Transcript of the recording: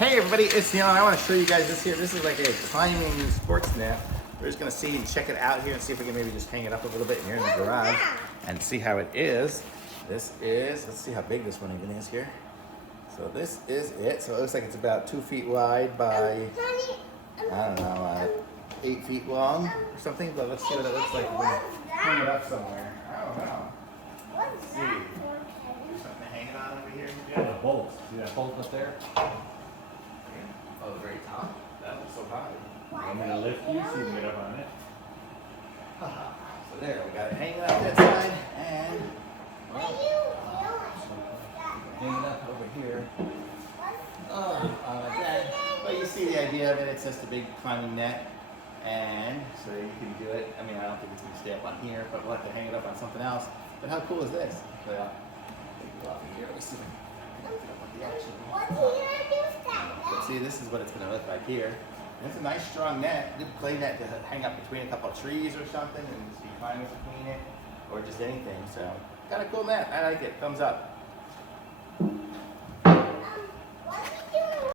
Hey everybody, it's Neil. I want to show you guys this here. This is like a climbing sports net. We're just gonna see and check it out here and see if we can maybe just hang it up a little bit here in the garage and see how it is. This is, let's see how big this one even is here. So this is it. So it looks like it's about 2 feet wide by, I don't know, 8 feet long or something. But let's see what it looks like. We're gonna hang it up somewhere. I don't know. Let's see. Something to hang it on over here. Yeah, the bolts. See that bolt up there? Oh, the very top? That looks so high. I'm going to lift you so you can get up on it. So there, we got it hanging up that side, and hanging up over here. Like that. But you see the idea of it. It's just a big climbing net, and so you can do it. I mean, I don't think it's going to stay up on here, but we'll have to hang it up on something else. But how cool is this? So, here, let me see. But see, this is what it's going to look like here. And it's a nice strong net, good play net to hang up between a couple of trees or something and just be climbing between it, or just anything. So, kind of cool net. I like it. Thumbs up.